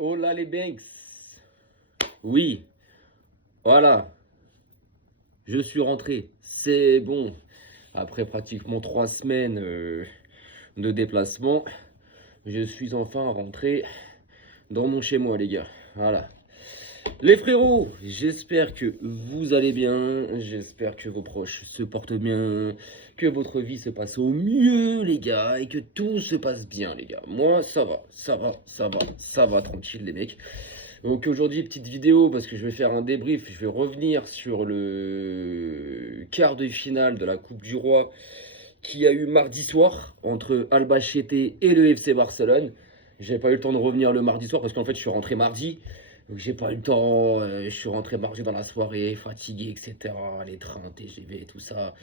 Hola les Banks. Oui, voilà, je suis rentré. C'est bon. Après pratiquement 3 semaines de déplacement, je suis enfin rentré dans mon chez-moi, les gars. Voilà. Les frérots, j'espère que vous allez bien. J'espère que vos proches se portent bien. Que votre vie se passe au mieux, les gars. Et que tout se passe bien, les gars. Moi, ça va, ça va, ça va, ça va, tranquille, les mecs. Donc aujourd'hui, petite vidéo parce que je vais faire un débrief. Je vais revenir sur le quart de finale de la Coupe du Roi qui a eu mardi soir entre Albacete et le FC Barcelone. J'ai pas eu le temps de revenir le mardi soir parce qu'en fait je suis rentré mardi. Donc j'ai pas eu le temps. Je suis rentré mardi dans la soirée, fatigué, etc. Les trains, TGV, tout ça.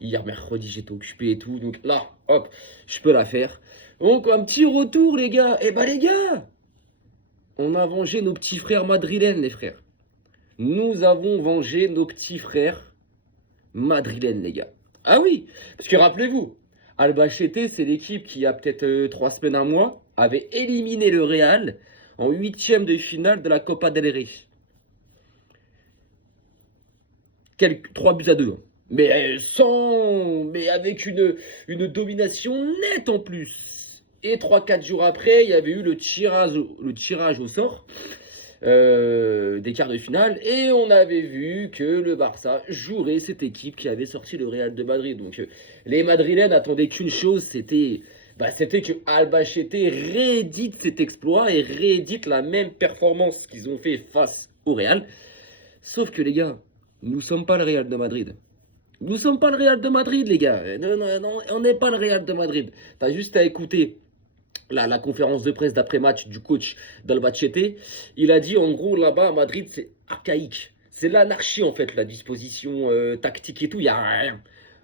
Hier mercredi j'étais occupé et tout. Donc là, hop, je peux la faire. Donc un petit retour les gars. Eh ben les gars, on a vengé nos petits frères madrilènes, les frères. Nous avons vengé nos petits frères madrilènes, les gars. Ah oui, parce que rappelez-vous, Albacete, c'est l'équipe qui, a peut-être 3 semaines, un mois, avait éliminé le Real en huitième de finale de la Copa del Rey. 3 buts à 2. Mais avec une domination nette en plus. Et 3, 4 jours après, il y avait eu le tirage au sort des quarts de finale. Et on avait vu que le Barça jouerait cette équipe qui avait sorti le Real de Madrid. Donc les Madrilènes attendaient qu'une chose, c'était que Albacete réédite cet exploit et réédite la même performance qu'ils ont fait face au Real. Sauf que les gars, nous sommes pas le Real de Madrid. Nous sommes pas le Real de Madrid, les gars. Non, non, non, on n'est pas le Real de Madrid. T'as juste à écouter la conférence de presse d'après-match du coach d'Albacete. Il a dit en gros là-bas à Madrid, c'est archaïque. C'est l'anarchie en fait, la disposition tactique et tout, il n'y a rien.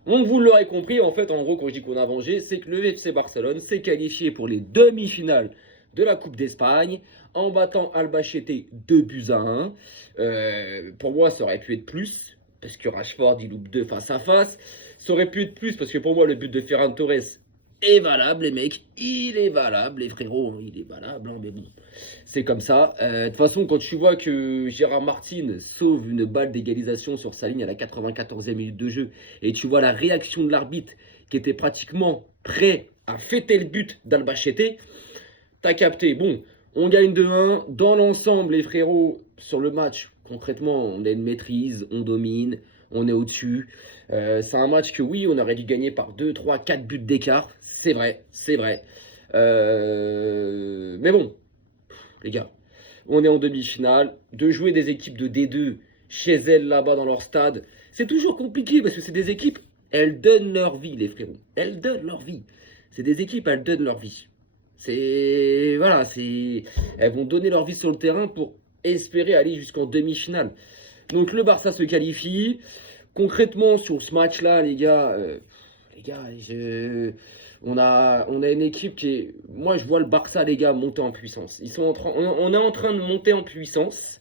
Donc vous l'aurez compris, en fait, en gros, quand je dis qu'on a vengé, c'est que le FC Barcelone s'est qualifié pour les demi-finales de la Coupe d'Espagne en battant Albacete 2 buts à 1. Pour moi, ça aurait pu être plus, parce que Rashford, il loupe 2 face à face. Ça aurait pu être plus, parce que pour moi, le but de Ferran Torres est valable, les mecs. Il est valable, les frérots. Il est valable, hein, mais bon, c'est comme ça. De toute façon, quand tu vois que Gérard Martin sauve une balle d'égalisation sur sa ligne à la 94e minute de jeu, et tu vois la réaction de l'arbitre qui était pratiquement prêt à fêter le but d'Albacete, t'as capté. Bon, on gagne 2-1. Dans l'ensemble, les frérots, sur le match, concrètement, on a une maîtrise, on domine, on est au-dessus. C'est un match que oui, on aurait dû gagner par 2, 3, 4 buts d'écart. C'est vrai, c'est vrai. Mais bon, les gars, on est en demi-finale. De jouer des équipes de D2 chez elles, là-bas, dans leur stade, c'est toujours compliqué parce que c'est des équipes, elles donnent leur vie, les frérots. Elles donnent leur vie. C'est des équipes, elles donnent leur vie. Voilà, elles vont donner leur vie sur le terrain pour espérer aller jusqu'en demi-finale. Donc le Barça se qualifie. Concrètement, sur ce match-là, les gars, on a une équipe qui est. Moi, je vois le Barça, les gars, monter en puissance. On est en train de monter en puissance.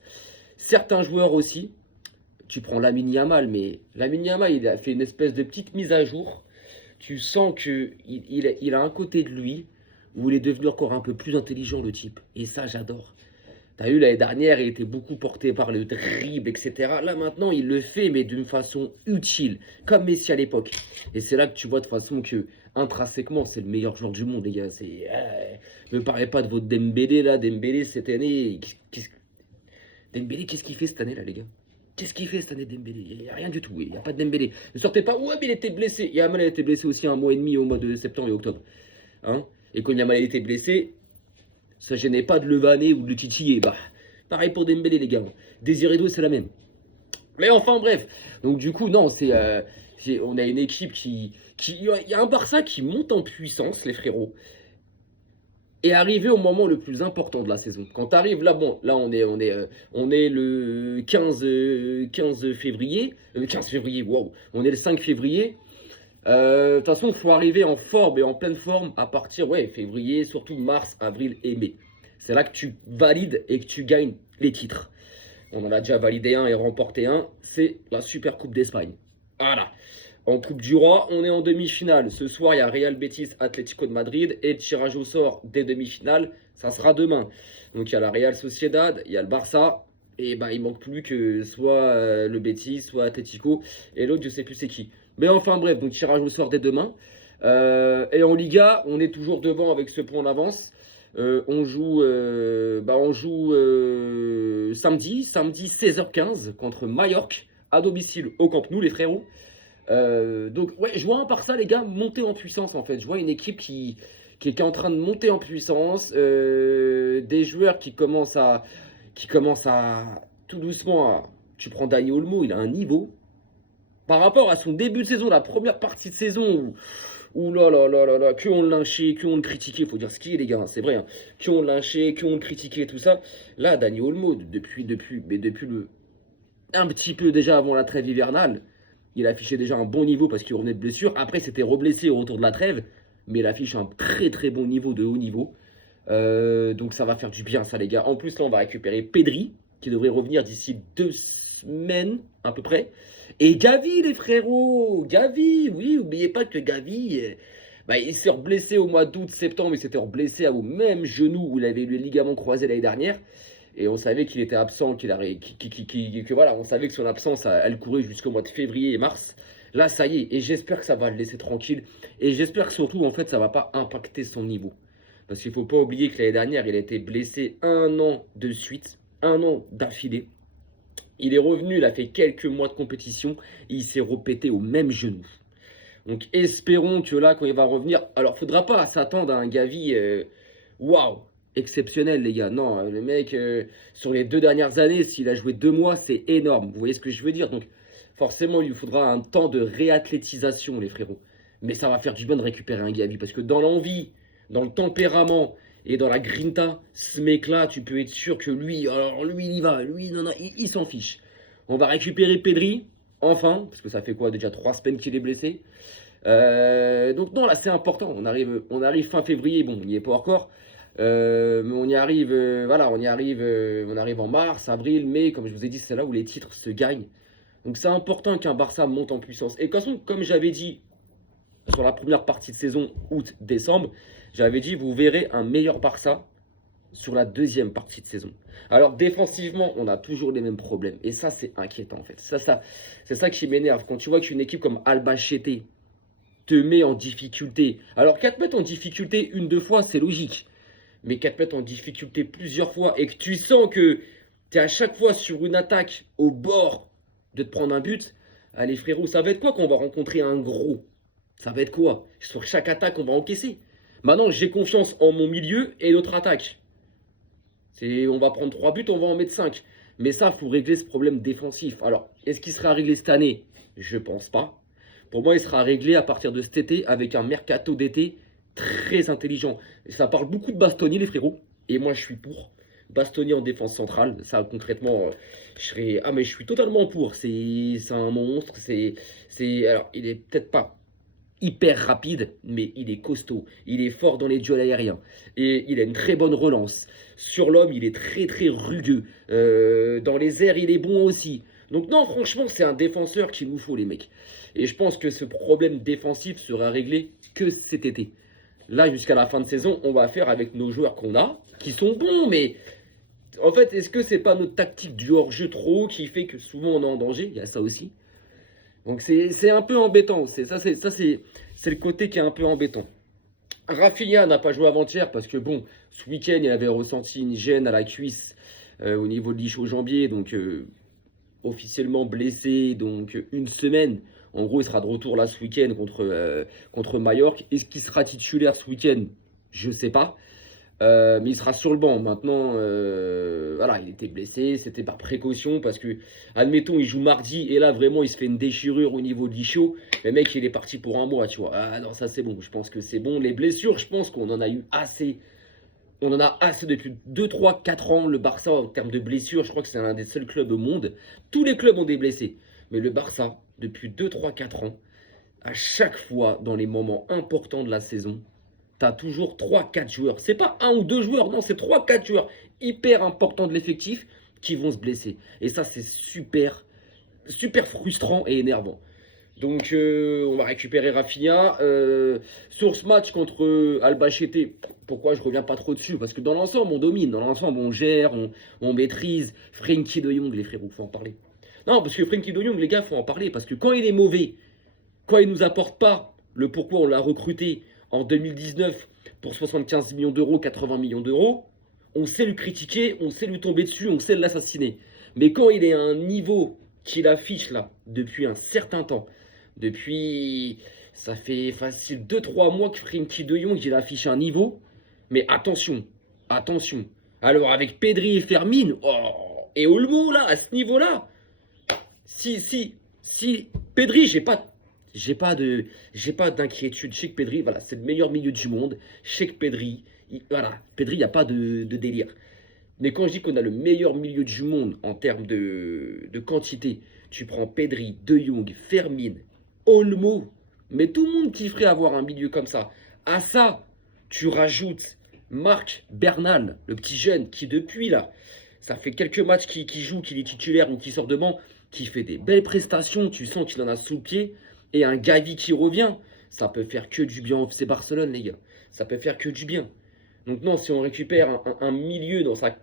Certains joueurs aussi. Tu prends Lamine Yamal, mais Lamine Yamal, il a fait une espèce de petite mise à jour. Tu sens qu'il a un côté de lui où il est devenu encore un peu plus intelligent, le type. Et ça, j'adore. T'as vu, l'année dernière, il était beaucoup porté par le dribble, etc. Là, maintenant, il le fait, mais d'une façon utile, comme Messi à l'époque. Et c'est là que tu vois de façon que, intrinsèquement, c'est le meilleur joueur du monde, les gars. Ne parlez pas de votre Dembélé, là. Dembélé, cette année, Dembélé, qu'est-ce qu'il fait cette année, là, les gars? Qu'est-ce qu'il fait cette année, Dembélé? Il n'y a rien du tout, il n'y a pas de Dembélé. Ne sortez pas, ouais, mais il était blessé. Yamal a été blessé aussi un mois et demi au mois de septembre et octobre. Hein? Et quand Yamal a été blessé, ça gênait pas de le vanner ou de le titiller. Bah, pareil pour Dembélé, les gars. Désiré Doué, c'est la même. Mais enfin, bref. Donc, du coup, non, on a une équipe il y a un Barça qui monte en puissance, les frérots. Et arrivé au moment le plus important de la saison. Quand tu arrives là, bon, là on est le 15 février. 15 février, wow. On est le 5 février. De toute façon, il faut arriver en forme et en pleine forme à partir, ouais, février, surtout mars, avril et mai. C'est là que tu valides et que tu gagnes les titres. On en a déjà validé un et remporté un. C'est la Super Coupe d'Espagne. Voilà. En Coupe du Roi, on est en demi-finale. Ce soir, il y a Real Betis, Atlético de Madrid. Et le tirage au sort des demi-finales, ça sera demain. Donc il y a la Real Sociedad, il y a le Barça. Et ben, il manque plus que soit le Betis, soit Atlético. Et l'autre, je sais plus c'est qui. Mais enfin bref, donc tirage au sort dès demain. Et en Liga, on est toujours devant avec ce point d'avance. On joue samedi 16h15 contre Mallorca à domicile au Camp Nou, les frérots. Donc ouais, je vois un Barça, les gars, monter en puissance en fait. Je vois une équipe qui est en train de monter en puissance, des joueurs qui commencent à tout doucement tu prends Dani Olmo, il a un niveau par rapport à son début de saison, la première partie de saison où là là là là là, que on le lynchait, que on le critiquait, faut dire ce qui est les gars, hein, c'est vrai, hein, que on le lynchait, que on le critiquait, tout ça. Là, Dani Olmo, depuis un petit peu déjà avant la trêve hivernale, il affichait déjà un bon niveau parce qu'il revenait de blessure. Après, c'était reblessé au retour de la trêve, mais il affiche un très très bon niveau de haut niveau. Donc ça va faire du bien ça les gars. En plus là on va récupérer Pedri qui devrait revenir d'ici 2 semaines à peu près. Et Gavi les frérots, Gavi, oui, n'oubliez pas que Gavi, il s'est blessé au mois d'août, septembre, il s'était blessé au même genou où il avait eu le ligament croisé l'année dernière. Et on savait qu'il était absent, que voilà, on savait que son absence, elle courait jusqu'au mois de février et mars. Là, ça y est, et j'espère que ça va le laisser tranquille. Et j'espère que surtout, en fait, ça va pas impacter son niveau. Parce qu'il ne faut pas oublier que l'année dernière, il a été blessé 1 an de suite, 1 an d'affilée. Il est revenu, il a fait quelques mois de compétition, et il s'est repété au même genou. Donc espérons que là, quand il va revenir, alors faudra pas s'attendre à un Gavi, waouh, exceptionnel les gars. Non, le mec, sur les 2 dernières années, s'il a joué 2 mois, c'est énorme. Vous voyez ce que je veux dire? Donc forcément, il lui faudra un temps de réathlétisation, les frérots. Mais ça va faire du bien de récupérer un Gavi, parce que dans l'envie, dans le tempérament et dans la grinta, ce mec-là, tu peux être sûr que lui, alors lui, il y va, lui, non, il s'en fiche. On va récupérer Pedri, enfin, parce que ça fait quoi, déjà 3 semaines qu'il est blessé. Donc non, là, c'est important. On arrive fin février, bon, il n'y est pas encore. Mais on y arrive, voilà, on arrive en mars, avril, mai, comme je vous ai dit, c'est là où les titres se gagnent. Donc c'est important qu'un Barça monte en puissance. Et de toute façon, comme j'avais dit sur la première partie de saison, août-décembre, j'avais dit, vous verrez un meilleur Barça sur la deuxième partie de saison. Alors défensivement, on a toujours les mêmes problèmes. Et ça, c'est inquiétant en fait. C'est ça qui m'énerve. Quand tu vois qu'une équipe comme Albacete te met en difficulté. Alors qu'à te mettre en difficulté 1-2 fois, c'est logique. Mais qu'à te mettre en difficulté plusieurs fois et que tu sens que tu es à chaque fois sur une attaque au bord de te prendre un but, allez frérot, ça va être quoi quand on va rencontrer un gros? Ça va être quoi? Sur chaque attaque, on va encaisser. Maintenant, j'ai confiance en mon milieu et notre attaque. On va prendre 3 buts, on va en mettre 5. Mais ça, il faut régler ce problème défensif. Alors, est-ce qu'il sera réglé cette année? Je pense pas. Pour moi, il sera réglé à partir de cet été avec un mercato d'été très intelligent. Et ça parle beaucoup de Bastoni, les frérots. Et moi, je suis pour. Bastoni en défense centrale. Ça, concrètement, mais je suis totalement pour. C'est un monstre. Alors, il est peut-être pas hyper rapide, mais il est costaud. Il est fort dans les duels aériens. Et il a une très bonne relance. Sur l'homme, il est très très rugueux. Dans les airs, il est bon aussi. Donc non, franchement, c'est un défenseur qu'il nous faut, les mecs. Et je pense que ce problème défensif sera réglé que cet été. Là, jusqu'à la fin de saison, on va faire avec nos joueurs qu'on a, qui sont bons, mais en fait, est-ce que c'est pas notre tactique du hors-jeu trop haut qui fait que souvent on est en danger? Il y a ça aussi. Donc c'est un peu embêtant. C'est le côté qui est un peu embêtant. Rafinha n'a pas joué avant-hier parce que bon, ce week-end, il avait ressenti une gêne à la cuisse au niveau de l'ischio-jambier, donc officiellement blessé, donc 1 semaine. En gros, il sera de retour là ce week-end contre Mallorca. Est-ce qu'il sera titulaire ce week-end? Je sais pas. Mais il sera sur le banc. Maintenant, voilà, il était blessé, c'était par précaution parce que, admettons, il joue mardi et là, vraiment, il se fait une déchirure au niveau de l'ischio. Le mec, il est parti pour un mois, tu vois. Ah non, ça c'est bon, je pense que c'est bon. Les blessures, je pense qu'on en a eu assez. On en a assez depuis 2, 3, 4 ans. Le Barça, en termes de blessures, je crois que c'est l'un des seuls clubs au monde. Tous les clubs ont des blessés. Mais le Barça, depuis 2, 3, 4 ans, à chaque fois, dans les moments importants de la saison, t'as toujours 3-4 joueurs. C'est pas 1 ou 2 joueurs, non, c'est 3-4 joueurs hyper importants de l'effectif qui vont se blesser. Et ça, c'est super, super frustrant et énervant. Donc, on va récupérer Rafinha. Sur ce match contre Albacete, pourquoi je reviens pas trop dessus? Parce que dans l'ensemble, on domine. Dans l'ensemble, on gère, on maîtrise. Frenkie de Jong, les frérots, faut en parler. Non, parce que Frenkie de Jong, les gars, faut en parler. Parce que quand il est mauvais, quand il nous apporte pas le pourquoi on l'a recruté en 2019 pour 75 millions d'euros, 80 millions d'euros, on sait le critiquer, on sait lui tomber dessus, on sait l'assassiner. Mais quand il est à un niveau qu'il affiche là, depuis un certain temps, depuis, ça fait facile 2-3 mois que Frenkie de Jong, il affiche un niveau, mais attention, attention. Alors avec Pedri et Fermin, oh, et Olmo là, à ce niveau-là, si Pedri, j'ai pas d'inquiétude. Je sais que Pedri, voilà, c'est le meilleur milieu du monde. Je sais que Pedri, voilà, Pedri, il n'y a pas de délire. Mais quand je dis qu'on a le meilleur milieu du monde en termes de quantité, tu prends Pedri, De Jong, Fermin, Olmo, mais tout le monde kifferait avoir un milieu comme ça. À ça, tu rajoutes Marc Bernal, le petit jeune qui depuis là, ça fait quelques matchs qu'il joue, qu'il est titulaire ou qu'il sort de banc, qui fait des belles prestations, tu sens qu'il en a sous le pied, et un Gavi qui revient, ça peut faire que du bien. C'est Barcelone, les gars, ça peut faire que du bien. Donc non, si on récupère un milieu dans sa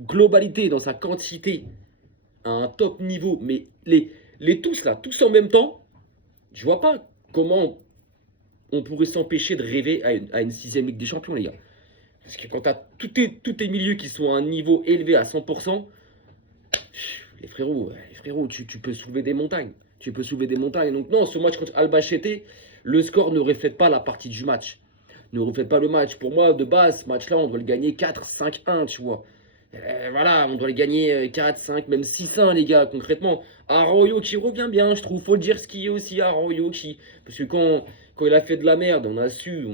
globalité, dans sa quantité, à un top niveau, mais les tous là, tous en même temps, je vois pas comment on pourrait s'empêcher de rêver à une sixième Ligue des Champions, les gars. Parce que quand tu as tous tes milieux qui sont à un niveau élevé à 100%, les frérots, tu peux soulever des montagnes. Tu peux soulever des montagnes. Donc non, ce match contre Albacete, le score ne reflète pas la partie du match. Ne reflète pas le match. Pour moi, de base, ce match-là, on doit le gagner 4-5-1, tu vois. Voilà, on doit le gagner 4, 5, même 6-1, les gars, concrètement. Arroyo qui revient bien, je trouve. Faut le dire ce qu'il y a aussi, Arroyo qui. Parce que quand il a fait de la merde, on a su,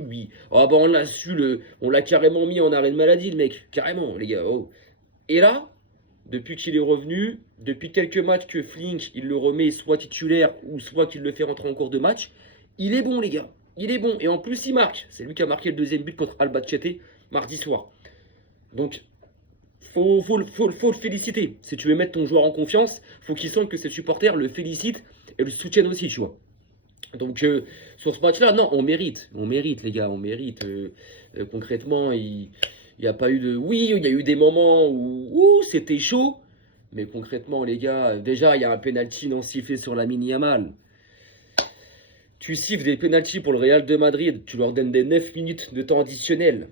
lui. Ah bah, on l'a carrément mis en arrêt de maladie, le mec. Carrément, les gars. Oh. Et là, depuis qu'il est revenu, depuis quelques matchs que Flink, il le remet soit titulaire ou soit qu'il le fait rentrer en cours de match, il est bon, les gars. Il est bon. Et en plus, il marque. C'est lui qui a marqué le deuxième but contre Albacete mardi soir. Donc, faut le féliciter. Si tu veux mettre ton joueur en confiance, faut qu'il sente que ses supporters le félicitent et le soutiennent aussi, tu vois. Donc, sur ce match-là, non, on mérite, les gars, on mérite. Concrètement, il n'y a pas eu de. Oui, il y a eu des moments où c'était chaud, mais concrètement, les gars, déjà, il y a un penalty non sifflé sur Lamine Yamal. Tu siffles des penaltys pour le Real de Madrid, tu leur donnes des 9 minutes de temps additionnel,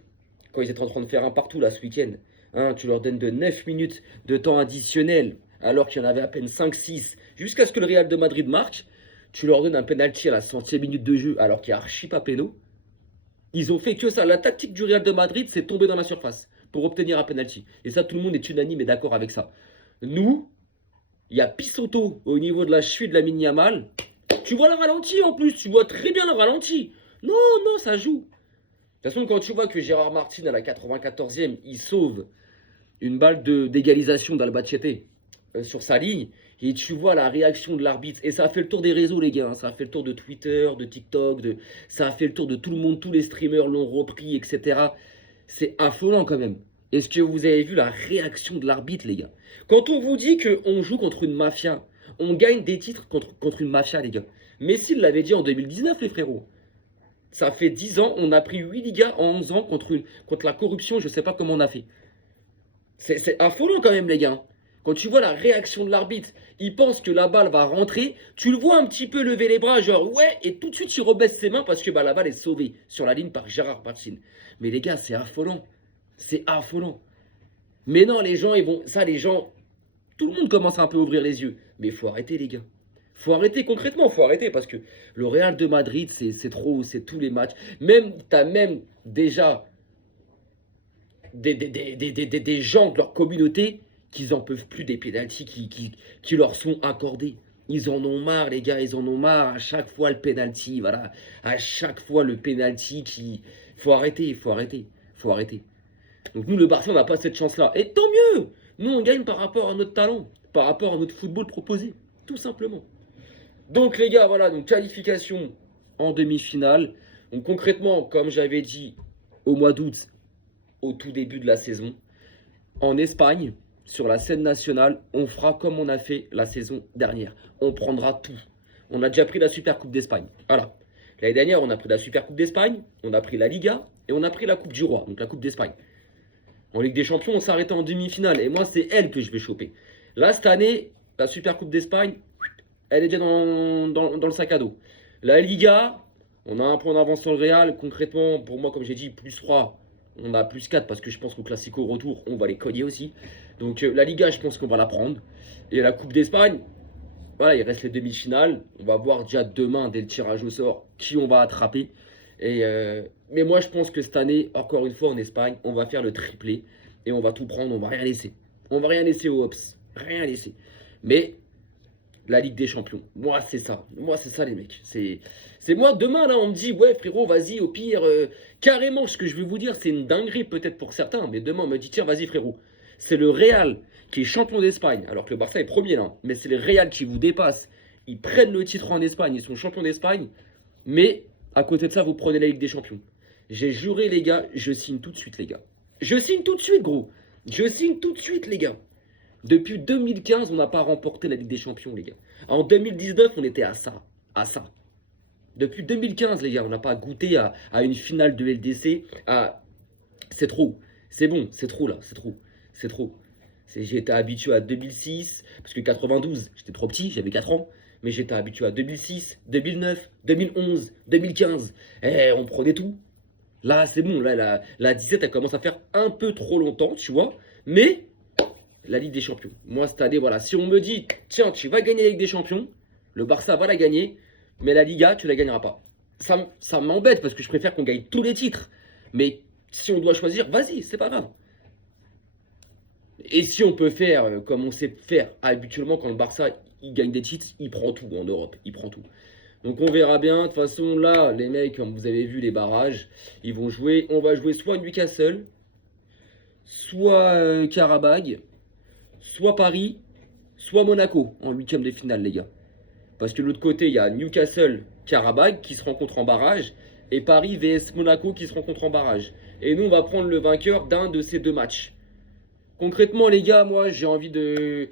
quand ils étaient en train de faire un partout là ce week-end. Hein, tu leur donnes de 9 minutes de temps additionnel, alors qu'il y en avait à peine 5-6, jusqu'à ce que le Real de Madrid marque. Tu leur donnes un penalty à la 100e minute de jeu, alors qu'il y a archi pas péno. Ils ont fait que ça. La tactique du Real de Madrid, c'est tomber dans la surface pour obtenir un penalty. Et ça, tout le monde est unanime et d'accord avec ça. Nous, il y a Pissotto au niveau de la cheville de la Lamine Yamal. Tu vois le ralenti en plus, tu vois très bien le ralenti. Non, non, ça joue. De toute façon, quand tu vois que Gérard Martin, à la 94e, il sauve une balle d'égalisation d'Albacete sur sa ligne, et tu vois la réaction de l'arbitre, et ça a fait le tour des réseaux, les gars, hein. Ça a fait le tour de Twitter, de TikTok, ça a fait le tour de tout le monde, tous les streamers l'ont repris, etc. C'est affolant quand même. Est-ce que vous avez vu la réaction de l'arbitre, les gars? Quand on vous dit qu'on joue contre une mafia, on gagne des titres contre une mafia, les gars. Messi l'avait dit en 2019, les frérots. Ça fait 10 ans, on a pris 8 Ligas en 11 ans contre la corruption, je sais pas comment on a fait. C'est affolant quand même, les gars. Quand tu vois la réaction de l'arbitre, il pense que la balle va rentrer, tu le vois un petit peu lever les bras, genre ouais, et tout de suite il rebaisse ses mains parce que la balle est sauvée sur la ligne par Gérard Martin. Mais les gars, c'est affolant. C'est affolant. Mais non, les gens, tout le monde commence à un peu à ouvrir les yeux. Mais il faut arrêter, les gars. Faut arrêter concrètement, faut arrêter parce que le Real de Madrid, c'est trop, c'est tous les matchs. T'as même déjà des gens de leur communauté qui en peuvent plus des pénaltys qui leur sont accordés. Ils en ont marre, les gars, ils en ont marre. À chaque fois le pénalty, voilà. À chaque fois le pénalty qui. Faut arrêter, faut arrêter, faut arrêter. Donc nous, le Barça, on n'a pas cette chance-là. Et tant mieux. Nous, on gagne par rapport à notre talent, par rapport à notre football proposé, tout simplement. Donc les gars, voilà, donc qualification en demi-finale. Donc concrètement, comme j'avais dit au mois d'août, au tout début de la saison, en Espagne, sur la scène nationale, on fera comme on a fait la saison dernière. On prendra tout. On a déjà pris la Super Coupe d'Espagne. Voilà. L'année dernière, on a pris la Super Coupe d'Espagne, on a pris la Liga et on a pris la Coupe du Roi, donc la Coupe d'Espagne. En Ligue des Champions, on s'est arrêté en demi-finale et moi, c'est elle que je vais choper. Là, cette année, la Super Coupe d'Espagne, elle est déjà dans le sac à dos. La Liga, on a un point d'avance sur le Real. Concrètement, pour moi, comme j'ai dit, plus 3, on a plus 4 parce que je pense qu'au Classico retour, on va les cogner aussi. Donc la Liga, je pense qu'on va la prendre. Et la Coupe d'Espagne, voilà, il reste les demi-finales. On va voir déjà demain, dès le tirage au sort, qui on va attraper. Mais moi, je pense que cette année, encore une fois en Espagne, on va faire le triplé. Et on va tout prendre, on va rien laisser. On va rien laisser aux Hops. Rien laisser. Mais la Ligue des Champions. Moi, c'est ça. Moi, c'est ça, les mecs. C'est moi, demain, là, on me dit, ouais, frérot, vas-y, au pire, carrément, ce que je vais vous dire, c'est une dinguerie peut-être pour certains, mais demain, on me dit, tiens, vas-y, frérot. C'est le Real qui est champion d'Espagne, alors que le Barça est premier, là. Mais c'est le Real qui vous dépasse. Ils prennent le titre en Espagne, ils sont champions d'Espagne. Mais, à côté de ça, vous prenez la Ligue des Champions. J'ai juré, les gars, je signe tout de suite, les gars. Je signe tout de suite, gros. Je signe tout de suite, les gars. Depuis 2015, on n'a pas remporté la Ligue des Champions, les gars. En 2019, on était à ça. À ça. Depuis 2015, les gars, on n'a pas goûté à une finale de LDC. C'est trop. C'est bon, c'est trop là. C'est trop. C'est trop. J'étais habitué à 2006. Parce que 92, j'étais trop petit, j'avais 4 ans. Mais j'étais habitué à 2006, 2009, 2011, 2015. On prenait tout. Là, c'est bon. Là, la 17, elle commence à faire un peu trop longtemps, tu vois. Mais la Ligue des Champions. Moi, cette année, voilà, si on me dit, tiens, tu vas gagner la Ligue des Champions, le Barça va la gagner, mais la Liga, tu la gagneras pas. Ça m'embête parce que je préfère qu'on gagne tous les titres. Mais si on doit choisir, vas-y, c'est pas grave. Et si on peut faire comme on sait faire habituellement quand le Barça il gagne des titres, il prend tout en Europe, il prend tout. Donc on verra bien. De toute façon, là, les mecs, comme vous avez vu les barrages, ils vont jouer. On va jouer soit Newcastle, soit Karabag, soit Paris, soit Monaco en huitième de finale, les gars. Parce que de l'autre côté, il y a Newcastle, Karabag qui se rencontrent en barrage, et Paris vs Monaco qui se rencontrent en barrage. Et nous, on va prendre le vainqueur d'un de ces deux matchs. Concrètement, les gars, moi, j'ai envie de...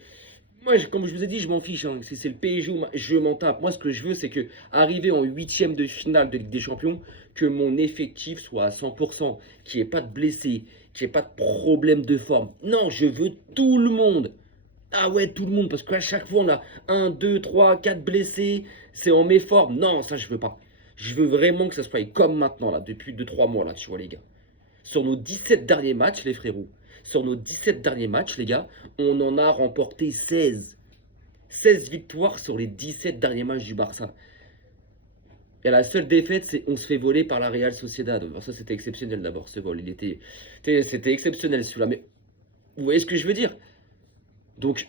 Moi, comme je vous ai dit, je m'en fiche. Hein. C'est le PSG, je m'en tape. Moi, ce que je veux, c'est que arriver en huitième de finale de Ligue des Champions, que mon effectif soit à 100%, qu'il n'y ait pas de blessés, qu'il n'y ait pas de problème de forme. Non, je veux tout le monde. Ah ouais, tout le monde, parce qu'à chaque fois, on a 1, 2, 3, 4 blessés. C'est en méforme. Non, ça, je veux pas. Je veux vraiment que ça soit comme maintenant, là, depuis 2, 3 mois, là, tu vois, les gars. Sur nos 17 derniers matchs, les frérots, sur nos 17 derniers matchs, les gars, on en a remporté 16. 16 victoires sur les 17 derniers matchs du Barça. Et la seule défaite, c'est on se fait voler par la Real Sociedad. Alors ça, c'était exceptionnel d'abord, ce vol. C'était exceptionnel, celui-là. Mais vous voyez ce que je veux dire? Donc,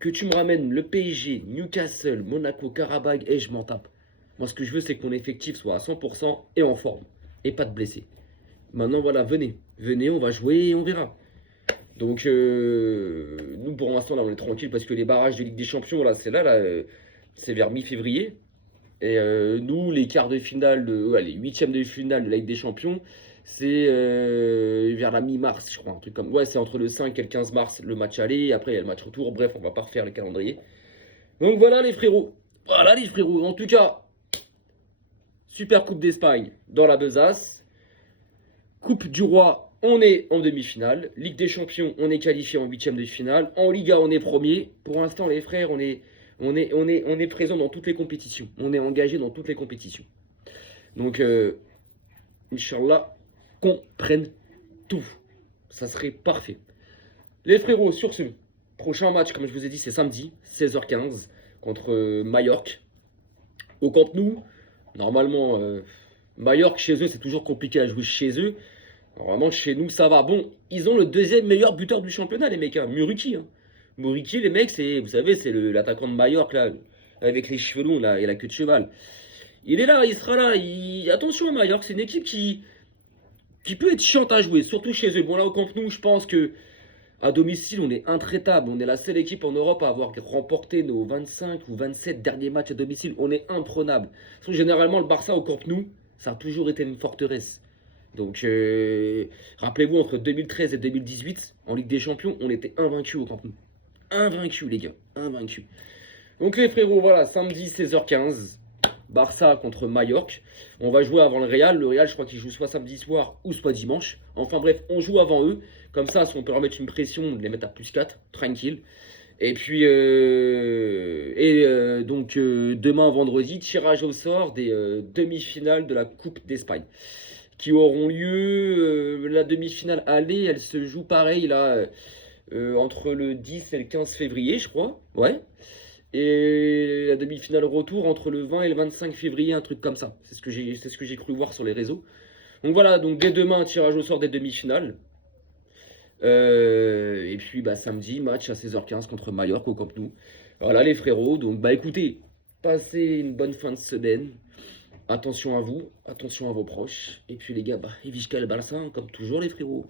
que tu me ramènes le PSG, Newcastle, Monaco, Karabag, et je m'en tape. Moi, ce que je veux, c'est que mon effectif soit à 100% et en forme. Et pas de blessés. Maintenant, voilà, venez. Venez, on va jouer et on verra. Donc, nous, pour l'instant, là, on est tranquille parce que les barrages de Ligue des Champions, là, c'est vers mi-février. Et nous, les quarts de finale, les huitièmes de finale de la Ligue des Champions, c'est vers la mi-mars, je crois, un truc comme... Ouais, c'est entre le 5 et le 15 mars, le match aller, et après, il y a le match retour. Bref, on va pas refaire le calendrier. Donc, voilà, les frérots. Voilà, les frérots. En tout cas, Super Coupe d'Espagne dans la besace. Coupe du Roi, on est en demi-finale. Ligue des Champions, on est qualifié en huitième de finale. En Liga, on est premier. Pour l'instant, les frères, on est présent dans toutes les compétitions. On est engagé dans toutes les compétitions. Donc, Inch'Allah, qu'on prenne tout. Ça serait parfait. Les frérots, sur ce, prochain match, comme je vous ai dit, c'est samedi, 16h15, contre Majorque. Au Camp Nou, normalement, Majorque, chez eux, c'est toujours compliqué à jouer chez eux. Normalement, chez nous, ça va. Bon, ils ont le deuxième meilleur buteur du championnat, les mecs. Hein. Muriqi. Hein. Muriqi, les mecs, vous savez, c'est l'attaquant de Majorque, là, avec les cheveux longs là, et la queue de cheval. Il est là, il sera là. Attention à Majorque, c'est une équipe qui peut être chiante à jouer, surtout chez eux. Bon, là, au Camp Nou, je pense que à domicile, on est intraitable. On est la seule équipe en Europe à avoir remporté nos 25 ou 27 derniers matchs à domicile. On est imprenable. Généralement, le Barça au Camp Nou, ça a toujours été une forteresse. Donc, rappelez-vous, entre 2013 et 2018, en Ligue des Champions, on était invaincus au Camp Nou. Invaincus, les gars. Invaincus. Donc les frérots, voilà, samedi 16h15, Barça contre Majorque. On va jouer avant le Real. Le Real, je crois qu'il joue soit samedi soir ou soit dimanche. Enfin bref, on joue avant eux. Comme ça, si on peut leur mettre une pression, de les mettre à plus 4, tranquille. Et puis, demain vendredi, tirage au sort des demi-finales de la Coupe d'Espagne qui auront lieu. La demi-finale aller, elle se joue pareil là, entre le 10 et le 15 février, je crois. Ouais. Et la demi-finale retour entre le 20 et le 25 février, un truc comme ça. C'est ce que j'ai cru voir sur les réseaux. Donc voilà, donc dès demain, tirage au sort des demi-finales. Et puis bah, samedi, match à 16h15 contre Mallorca au Camp Nou. Voilà les frérots. Donc bah écoutez, passez une bonne fin de semaine. Attention à vous, attention à vos proches. Et puis les gars, bah, et Vizca le Barça, comme toujours les frérots.